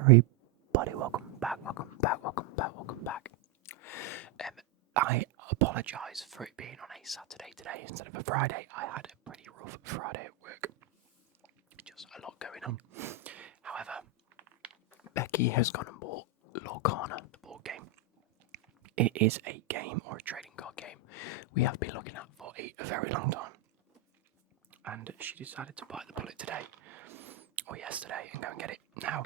everybody, welcome back, welcome back, welcome back, welcome back. I apologise for it being on a Saturday today instead of a Friday. I had a pretty rough Friday at work, just a lot going on. However, Becky has gone and bought Lorcana, the board game. It is a game, or a trading card game, we have been looking at for a very long time. And she decided to bite the bullet today, or yesterday, and go and get it. Now,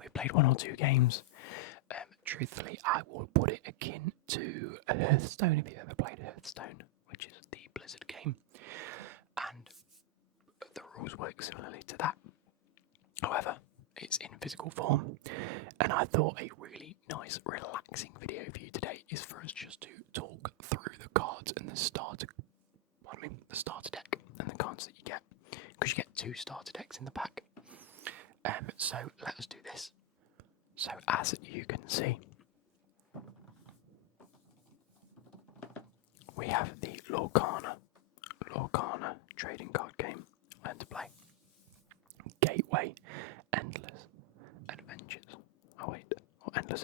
we played one or two games. Truthfully, I will put it akin to Hearthstone, if you've ever played Hearthstone, which is the Blizzard game. And the rules work similarly to that. However, it's in physical form. And I thought a really nice, relaxing video for you today is for us just to talk through the cards and the starter deck and the cards that you get. Because you get 2 starter decks in the pack. So let us do this. So as you can see, we have the Lorcana trading card game. Learn to play. Gateway, Endless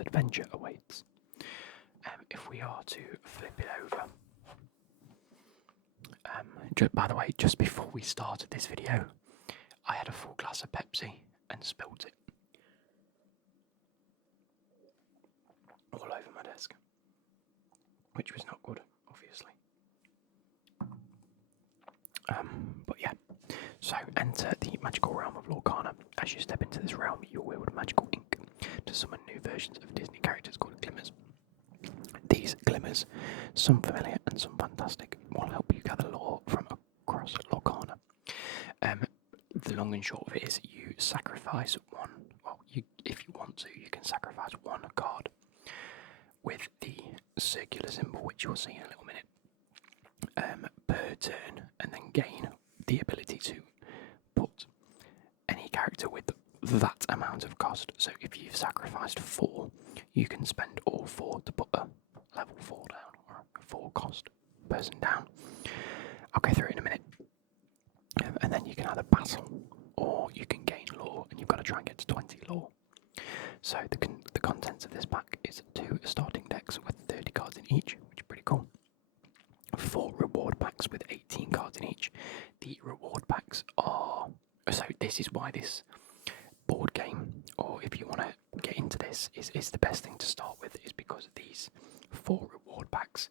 Adventure awaits. If we are to flip it over, by the way, just before we started this video, I had a full glass of Pepsi and spilt it all over my desk, which was not good, obviously. But yeah, so enter the magical realm of Lorcana. As you step into this realm, you'll wield magical ink to summon new versions of Disney characters called glimmers. These glimmers, some familiar and some fantastic, will help you gather lore from across Lorcana. The long and short of it is you sacrifice one, if you want to, you can sacrifice one card with the circular symbol, which you'll see in a little minute, per turn, and then gain the ability to put any character with that amount of cost. So if you've sacrificed 4, you can spend all 4 to put a level 4 down, or a 4 cost person down. I'll go through it in a minute. And then you can either battle, or you can gain lore, and you've got to try and get to 20 lore. So the contents of this pack is 2 starting decks with 30 cards in each, which is pretty cool. 4 reward packs with 18 cards in each. The reward packs are... So this is why this board game, or if you want to get into this, is the best thing to start with, is because these 4 reward packs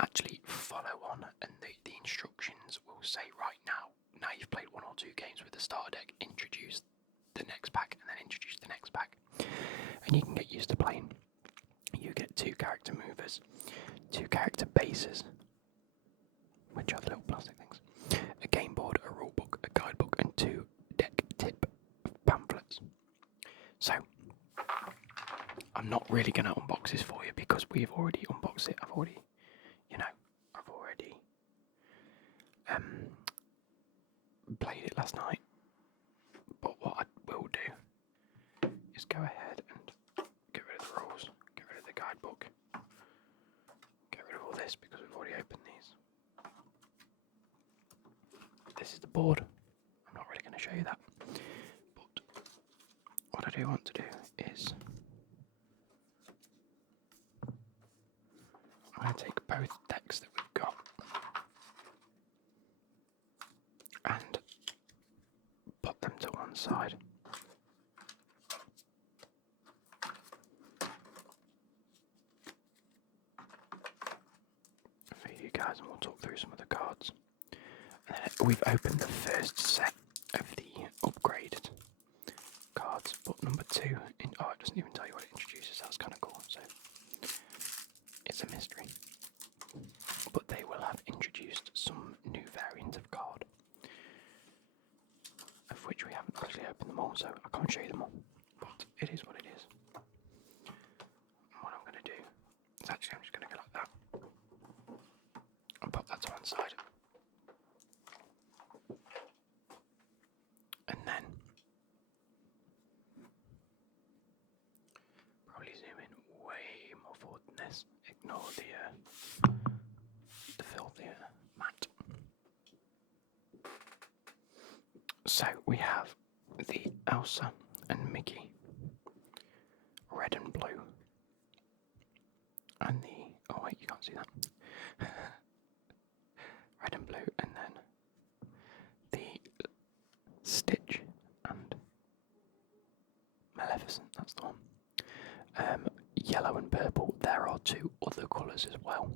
actually follow on, and the instructions will say right now you've played 1 or 2 games with the starter deck, introduce the next pack, and then introduce the next pack. And you can get used to playing. You get 2 character movers, 2 character bases, which are the little plastic things, a game board, a rule book, a guidebook, and 2 deck tip pamphlets. So, I'm not really going to unbox this for you because we've already unboxed it. I've already played it last night. But what I will do is go ahead and get rid of the rules, get rid of the guidebook, get rid of all this because we've already opened these. This is the board. I'm not really going to show you that. But what I do want to do is I'm going to take both decks that we've got and put them to one side. For you guys, and we'll talk through some of the cards. And then we've opened the first set of the upgraded cards, but number 2, it doesn't even tell you what it introduces. That's kind of cool. So it's a mystery. But they will have introduced some new variant of card, of which we haven't actually opened them all, so I can't show you them all. But it is what it is. And what I'm going to do is I'm just going to go like that and pop that to one side. And then probably zoom in way more forward than this. Ignore the filthy mat. So we have the Elsa and Mickey red and blue. And the... Oh wait, you can't see that. Red and blue, and then the Stitch and Maleficent, that's the one. Yellow and purple, there are two other colours as well.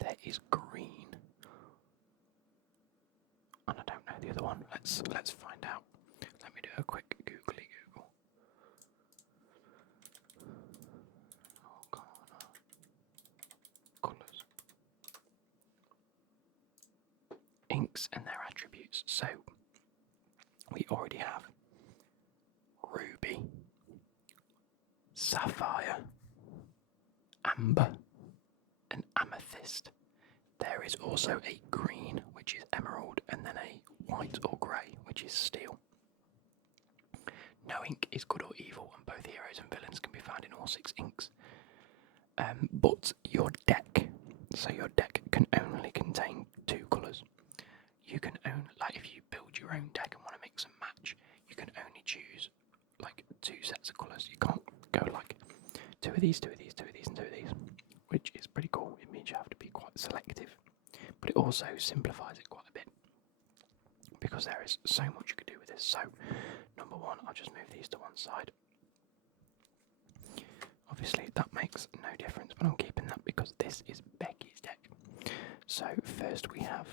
There is green. And I don't know the other one. Let's find out. Let me do a quick googly Google. Oh god. Colours. Inks and their attributes. So we already have ruby, sapphire, amber, and amethyst. There is also a green, which is emerald, and then a white or grey, which is steel. No ink is good or evil, and both heroes and villains can be found in all 6 inks. But your deck, so your deck can only contain 2 colours. You can only, like if you build your own deck and want to mix and match, you can only choose like 2 sets of colours. You can't go like 2 of these, 2 of these, 2 of these, and 2 of these, which is pretty cool. It means you have to be quite selective, but it also simplifies it quite a bit because there is so much you could do with this. So, number 1, I'll just move these to one side. Obviously, that makes no difference, but I'm keeping that because this is Becky's deck. So, first we have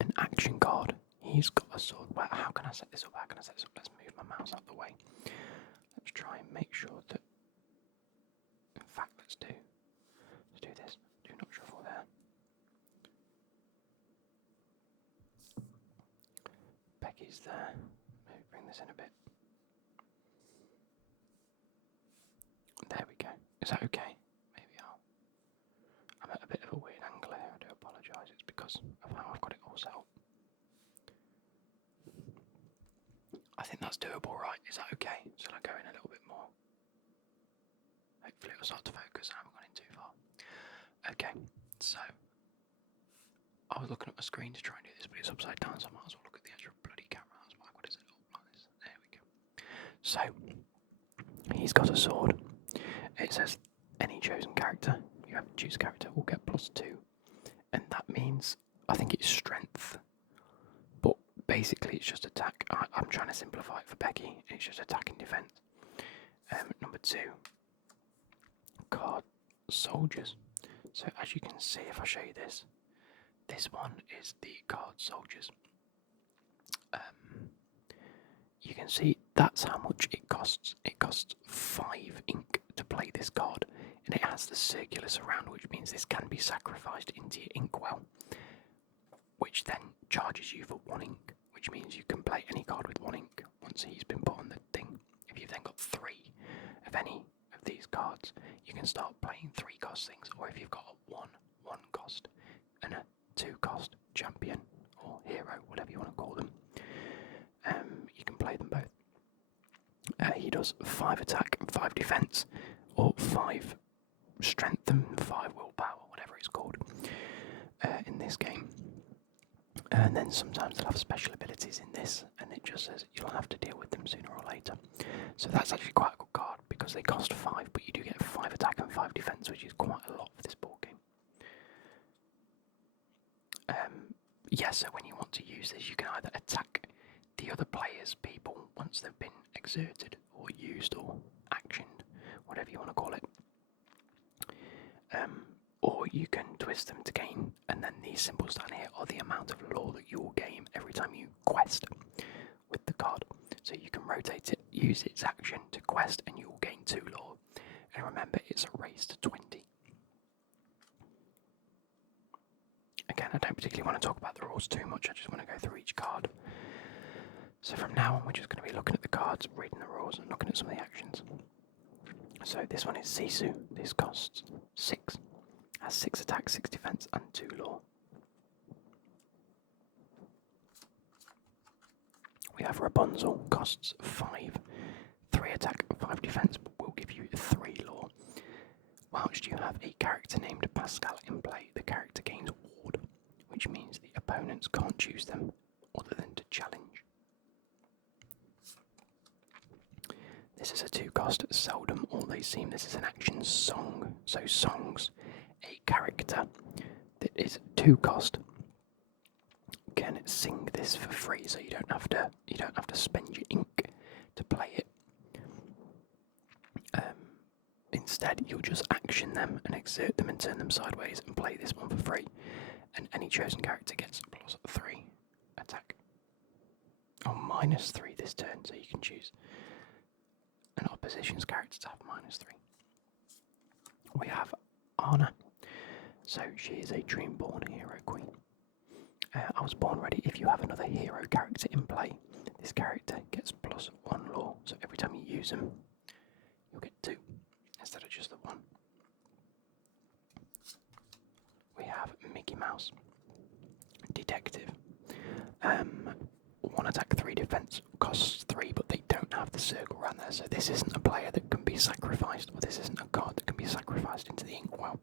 an action card. He's got a sword. Well, how can I set this up? How can I set this up? Let's move my mouse out of the way. Let's try and make sure that. In fact, let's do this. Do not shuffle there. Becky's there. Maybe bring this in a bit. There we go. Is that okay? Maybe I'm at a bit of a weird angle here. I do apologise. It's because of how I've got it all set up. I think that's doable, right? Is that okay? Shall I go in a little bit more? Hopefully it'll start to focus. I haven't gone in too far. Okay, so I was looking at my screen to try and do this, but it's upside down, so I might as well look at the actual bloody camera. That's why I got it set up like this. There we go. So he's got a sword. It says any chosen character, you have to choose a character, will get +2, and that means I think it's strength. But basically, it's just attack. I'm trying to simplify it for Becky. It's just attack and defense. Number 2, card soldiers. So as you can see, if I show you this, this one is the card soldiers. You can see that's how much it costs. It costs 5 ink to play this card, and it has the circular surround, which means this can be sacrificed into your inkwell, which then charges you for 1 ink, which means you can play any card with 1 ink once he's been put on the thing. If you've then got 3 of any of these cards, you can start playing 3 cost things, or if you've got a 1 cost and a 2 cost champion or hero, whatever you want to call them, you can play them both. He does 5 attack and 5 defense, or 5 strength and 5 willpower, whatever it's called, in this game. And then sometimes they'll have special abilities in this, and it just says you'll have to deal with them sooner or later. So that's actually quite a good card, because they cost 5, but you do get 5 attack and 5 defense, which is quite a lot for this board game. Yeah, so when you want to use this, you can either attack the other players, people, once they've been exerted, or used, or actioned, whatever you want to call it. Or you can twist them to gain, and then these symbols down here are the amount of lore that you will gain every time you quest with the card. So you can rotate it, use its action to quest, and you will gain 2 lore. And remember, it's a race to 20. Again, I don't particularly want to talk about the rules too much, I just want to go through each card. So from now on, we're just going to be looking at the cards, reading the rules, and looking at some of the actions. So this one is Sisu. This costs 6. Has 6 attack, 6 defense, and 2 lore. We have Rapunzel. Costs 5. 3 attack, 5 defense, but will give you 3 lore. Whilst you have a character named Pascal in play, the character gains Ward, which means the opponents can't choose them other than to challenge. This is a 2-cost. Seldom all they seem. This is an action song. So songs, a character that is 2-cost can sing this for free, so you don't have to spend your ink to play it. Instead, you'll just action them and exert them and turn them sideways and play this one for free. And any chosen character gets +3 attack. Oh, -3 this turn, so you can choose an opposition's character to have -3. We have Anna. So she is a Dreamborn hero queen. I was born ready. If you have another hero character in play, this character gets +1 lore. So every time you use them, you'll get 2 instead of just the 1. We have Mickey Mouse. Detective. 1 attack, 3 defense, costs 3, but they don't have the circle around there. So this isn't a player that can be sacrificed, or this isn't a card that can be sacrificed into the inkwell.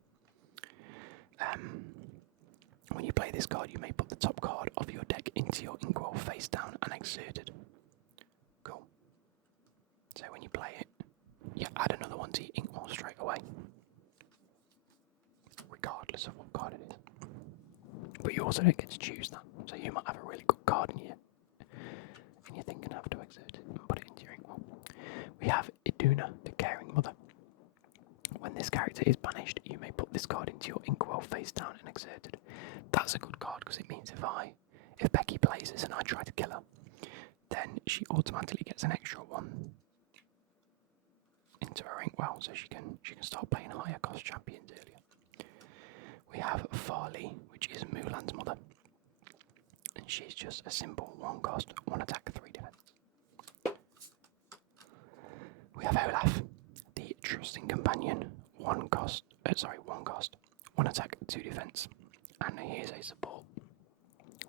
When you play this card, you may put the top card of your deck into your inkwell face down and exerted. Cool. So when you play it, you add another one to your inkwell straight away, regardless of what card it is. But you also don't get to choose that. So you might have a really good card in your thing and have to exert it and put it into your inkwell. We have Iduna, the Caring Mother. When this character is banished, you may put this card into your inkwell face down and exerted. That's a good card because it means if Becky plays this and I try to kill her, then she automatically gets an extra 1 into her inkwell, so she can start playing higher cost champions earlier. We have Farley, which is Mulan's mother, and she's just a simple 1 cost, 1 attack, 3 defense. We have Olaf, the trusting companion, 1 cost, 1 attack, 2 defense, and here's a support.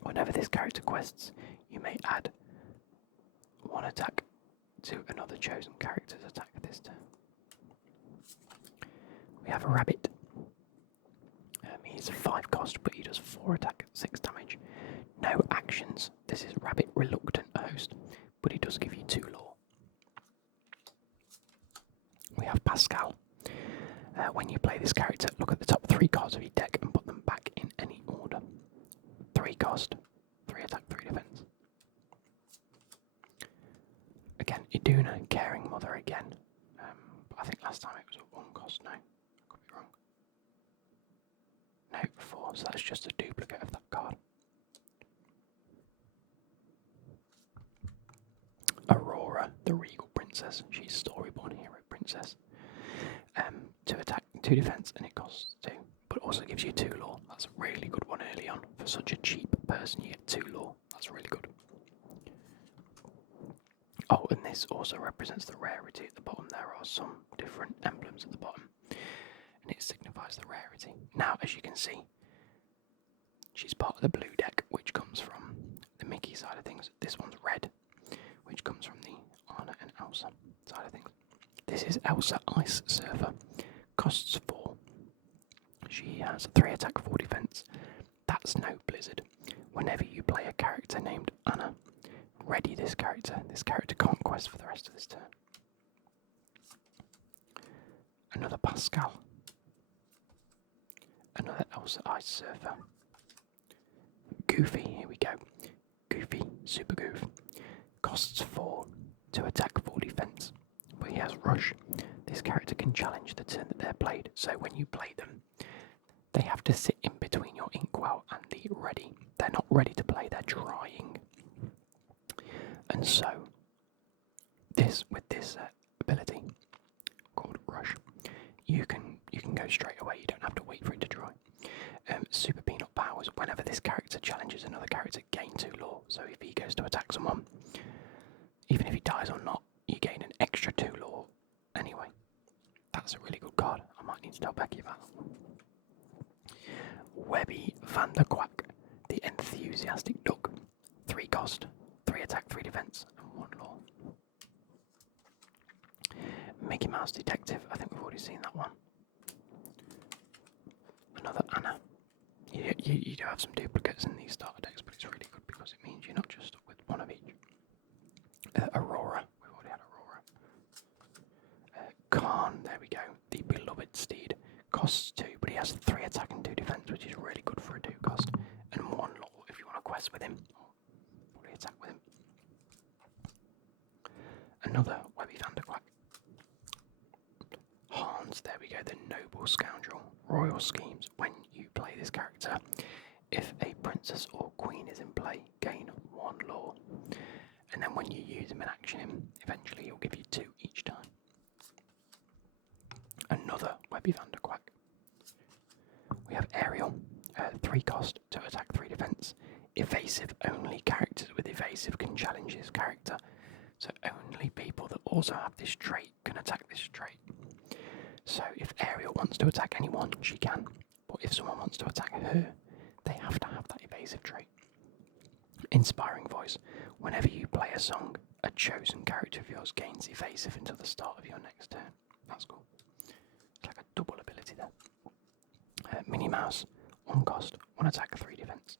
Whenever this character quests, you may add 1 attack to another chosen character's attack this turn. We have a Rabbit. He's 5 cost, but he does 4 attack, 6 damage. No actions. This is Rabbit Reluctant Host, but he does give you 2 lore. We have Pascal. When you play this character, look at the top 3 cards of your deck and put them back in any order. 3 cost, 3 attack, 3 defense. Again, Iduna, Caring Mother again. I think last time it was a 1 cost, no, could be wrong. No, 4, so that's just a duplicate of that card. Aurora, the Regal Princess. She's Storyborn Hero Princess. 2 attack, 2 defense, and it costs 2, but also gives you 2 lore. That's a really good one early on. For such a cheap person, you get 2 lore. That's really good. Oh, and this also represents the rarity at the bottom. There are some different emblems at the bottom, and it signifies the rarity. Now, as you can see, she's part of the blue deck, which comes from the Mickey side of things. This one's red, which comes from the Anna and Elsa side of things. This is Elsa Ice Surfer. Costs 4. She has 3 attack, 4 defense. That's no Blizzard. Whenever you play a character named Anna, ready this character. This character can't quest for the rest of this turn. Another Pascal. Another Elsa Ice Surfer. Goofy, here we go. Goofy, Super Goof. Costs 4 to attack, 4 defense. But he has Rush. This character can challenge the turn that they're played, so when you play them, they have to sit in between your inkwell and the ready. They're not ready to play, they're trying. And so, with this ability called Rush, you can go straight away. You don't have to wait for it to dry. Super Peanut powers. Whenever this character challenges another character, gain 2 lore. So if he goes to attack someone, even if he dies or not, you gain an extra 2 lore anyway. That's a really good card. I might need to tell Becky about that. Webby Van der Quack, the enthusiastic duck. 3 cost, 3 attack, 3 defense, and 1 lore. Mickey Mouse Detective. I think we've already seen that one. Another Anna. You do have some duplicates in these starter decks, but it's really good because it means you're not just stuck with 1 of each. Aurora. We've already had Aurora. costs 2, but he has 3 attack and 2 defense, which is really good for a 2 cost. And 1 law if you want to quest with him, or probably attack with him. Another Webby Vanderquack. Hans, there we go, the Noble Scoundrel. Royal Schemes. When you play this character, if a princess or queen is in play, gain 1 law. And then when you use him and action him, eventually he'll give you 2 each time. Another Webby Vanderquack. We have Ariel, 3 cost, 2 attack, 3 defense. Evasive, only characters with evasive can challenge his character. So only people that also have this trait can attack this trait. So if Ariel wants to attack anyone, she can. But if someone wants to attack her, they have to have that evasive trait. Inspiring Voice. Whenever you play a song, a chosen character of yours gains evasive until the start of your next turn. That's cool. It's like a double ability there. Minnie Mouse. 1 cost, 1 attack, 3 defense.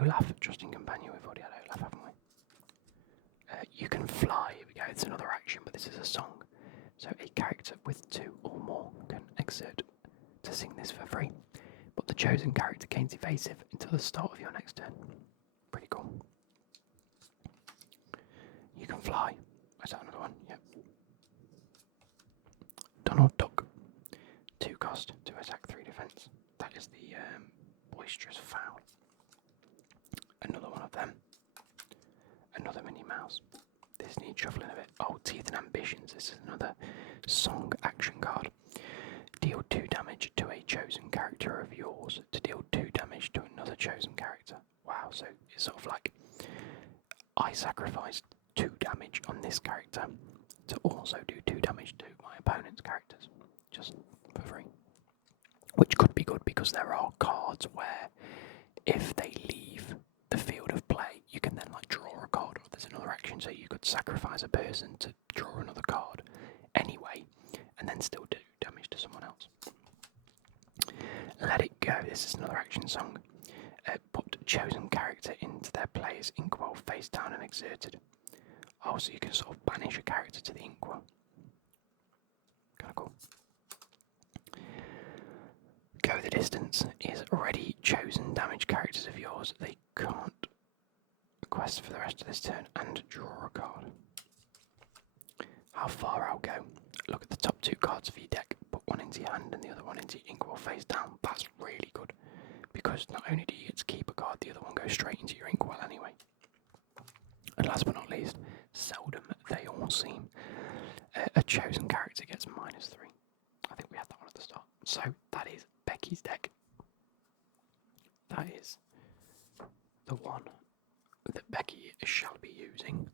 Olaf, Trusting Companion. We've already had Olaf, haven't we? You can fly. Here we go. It's another action, but this is a song. So a character with 2 or more can exert to sing this for free. But the chosen character gains evasive until the start of your next turn. Pretty cool. You can fly. Is that another one? Yep. Donald Duck. 2 cost, 2 attack, 3 defense. That is the boisterous fowl. Another one of them. Another Minnie Mouse. This needs shuffling a bit. Oh, Teeth and Ambitions. This is another song action card. Deal 2 damage to a chosen character of yours to deal 2 damage to another chosen character. Wow, so it's sort of like I sacrificed 2 damage on this character to also do 2 damage to my opponent's characters. Just for free. Which could be good because there are cards where if they leave the field of play, you can then like draw a card, or there's another action, so you could sacrifice a person to draw another card anyway, and then still do damage to someone else. Let It Go. This is another action song. Put chosen character into their player's inkwell face down and exerted. Oh, so you can sort of banish a character to the inkwell. Kinda cool. Go the Distance is already chosen damage characters of yours. They can't quest for the rest of this turn and draw a card. How far I'll go. Look at the top 2 cards of your deck. Put one into your hand and the other one into your inkwell face down. That's really good. Because not only do you get to keep a card, the other one goes straight into your inkwell anyway. And last but not least, Seldom They All Seem. A chosen character gets -3. I think we had that one at the start. So that is Becky's deck. That is the one that Becky shall be using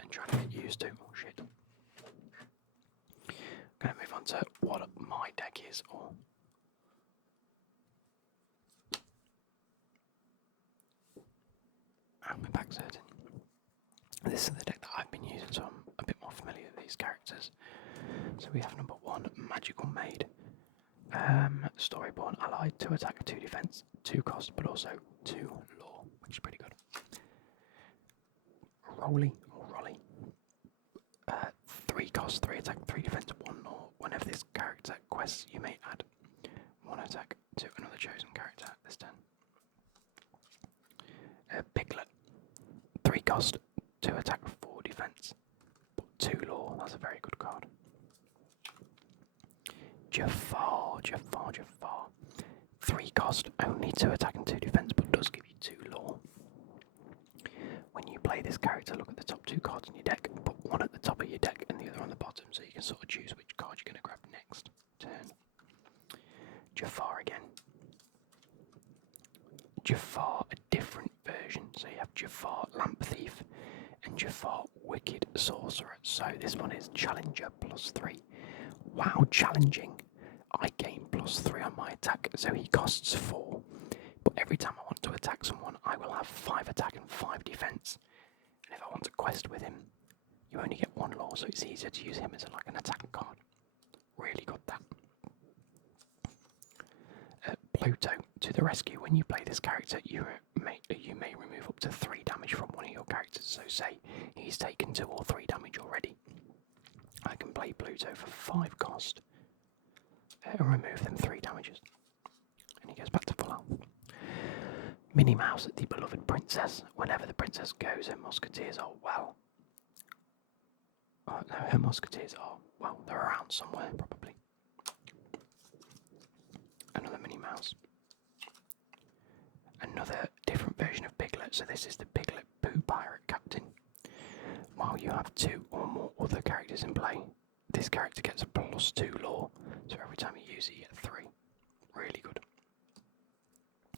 and trying to get used to. Oh shit. I'm going to move on to what my deck is, or my back's hurting. This is the deck that I've been using, so I'm a bit more familiar with these characters. So we have number 1, Magical Maid. Storyborn Allied, 2 attack, 2 defense, 2 cost, but also 2 law, which is pretty good. Rolly, 3 cost, 3 attack, 3 defense, 1 law. Whenever this character quests, you may add 1 attack to another chosen character this turn. Piglet, 3 cost, 2 attack, 4 defense, but 2 law. That's a very good card. Jafar. 3 cost, only 2 attack and 2 defense, but does give you 2 law. When you play this character, look at the top 2 cards in your deck, put one at the top of your deck and the other on the bottom, so you can sort of choose which card you're going to grab next turn. Jafar again. Jafar, a different version. So you have Jafar Lamp Thief and Jafar Wicked Sorcerer. So this one is Challenger +3. Wow, challenging. I gain +3 on my attack, so he costs 4. But every time I want to attack someone, I will have 5 attack and 5 defense. And if I want to quest with him, you only get 1 law, so it's easier to use him as like an attack card. Really got that. Pluto, to the rescue. When you play this character, you may remove up to 3 damage from one of your characters. So say he's taken 2 or 3 damage already. I can play Pluto for 5 cost, and remove them 3 damages. And he goes back to full health. Minnie Mouse, the beloved princess. Whenever the princess goes, her musketeers are well. Oh, no, her musketeers are, well, they're around somewhere, probably. Another Minnie Mouse. Another different version of Piglet, so this is the Piglet Pooh Pirate Captain. While you have 2 or more other characters in play, this character gets a +2 lore, so every time you use it, you get 3. Really good.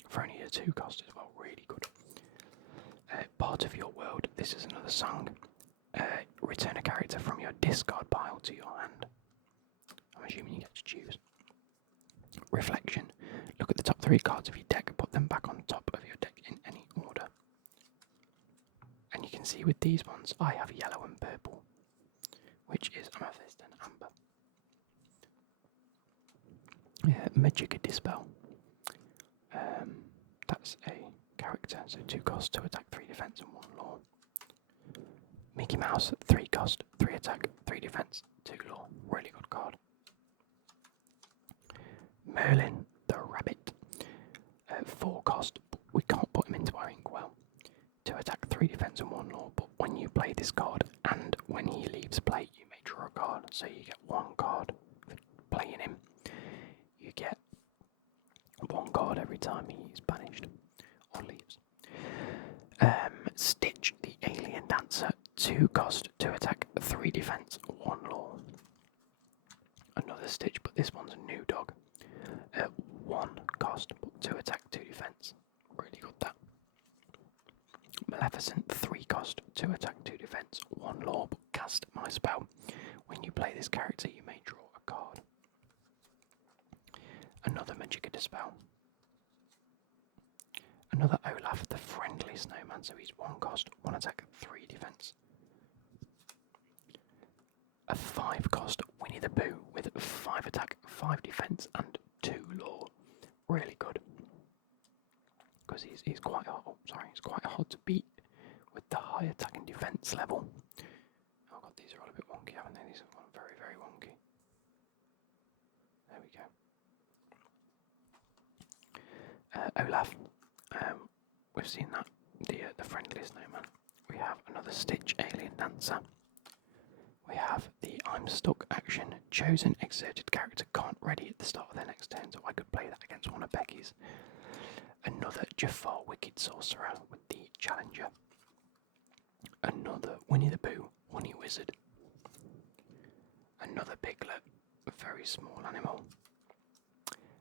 For only a 2 cost as well, really good. Part of your world, this is another song. Return a character from your discard pile to your hand. I'm assuming you get to choose. Reflection. Look at the top 3 cards of your deck, put them back on top of your deck in any order. And you can see with these ones, I have yellow and purple, which is amethyst and amber. Magic Dispel. That's a character, so 2 cost, 2 attack, 3 defense, and 1 lore. Mickey Mouse, 3 cost, 3 attack, 3 defense, 2 lore. Really good card. Merlin the Rabbit, 4 cost, but we can't put him into our inkwell. 2 attack, 3 defense, and 1 lore. But when you play this card, and when he leaves play, you may draw a card. So you get 1 card for playing him. You get 1 card every time he's banished or leaves. Stitch the Alien Dancer, 2 cost, 2 attack, 3 defense, 1 lore. Another Stitch, but this one's a new dog. 1 cost, 2 attack, 2 defense. Really good that. Maleficent, 3 cost, 2 attack, 2 defense, 1 lore, but cast my spell. When you play this character, you may draw a card. Another Magic Dispel. Another Olaf, the Friendly Snowman, so he's 1 cost, 1 attack, 3 defense. A 5 cost Winnie the Pooh with 5 attack, 5 defense, and 2 lore. Really good. Because he's quite hard. Oh, sorry, he's quite hard to beat with the high attack and defense level. Oh god, these are all a bit wonky, haven't they? These are very, very wonky. There we go. Olaf. We've seen that. The Friendly Snowman. We have another Stitch Alien Dancer. We have the I'm Stuck action. Chosen exerted character can't ready at the start of their next turn, so I could play that against one of Becky's. Another Jafar Wicked Sorcerer with the Challenger. Another Winnie the Pooh, Honey Wizard. Another Piglet, a very small animal.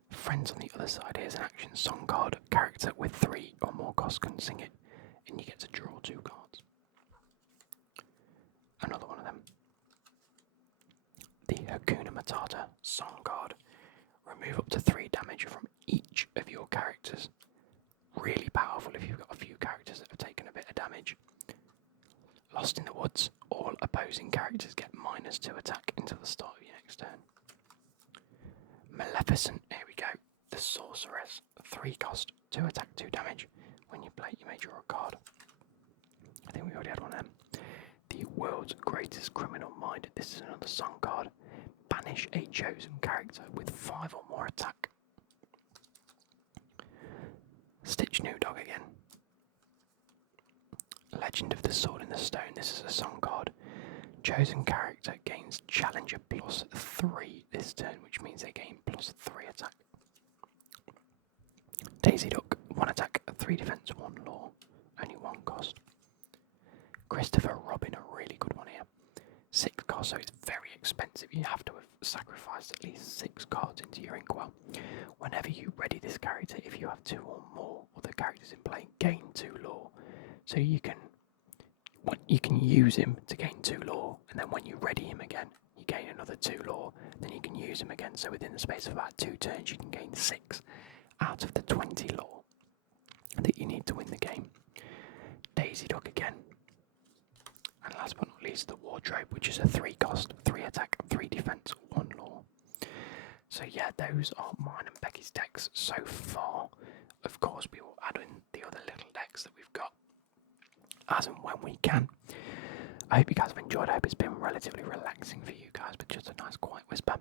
Friends on the other side. Here's an action song card. Character with 3 or more costs can sing it, and you get to draw 2 cards. Another one of them. The Hakuna Matata song card. Remove up to 3 damage from each of your characters. Really powerful if you've got a few characters that have taken a bit of damage. Lost in the Woods. All opposing characters get -2 attack until the start of your next turn. Maleficent, here we go. The Sorceress. 3 cost, 2 attack, 2 damage. When you play, you may draw a card. I think we already had one of them. The World's Greatest Criminal Mind. This is another song card. Banish a chosen character with 5 or more attack. Stitch New Dog again. Legend of the Sword in the Stone. This is a song card. Chosen character gains Challenger +3 this turn, which means they gain +3 attack. Daisy Duck, 1 attack, 3 defense, 1 lore, only 1 cost. Christopher Robin, a really good one here. 6 cost, so it's very expensive. You have to have sacrificed at least 6 cards into your inkwell. Whenever you ready this character, if you have 2 or more other characters in play, gain 2 lore. So you can use him to gain 2 lore, and then when you ready him again, you gain another 2 lore, then you can use him again, so within the space of about 2 turns you can gain 6 out of the 20 lore that you need to win the game. Daisy Duck again. And last but not least, the Wardrobe, which is a 3 cost, 3 attack, 3 defense, 1 lore. So yeah, those are mine and Becky's decks so far. Of course, we will add in the other little decks that we've got as and when we can. I hope you guys have enjoyed. I hope it's been relatively relaxing for you guys, but just a nice quiet whisper.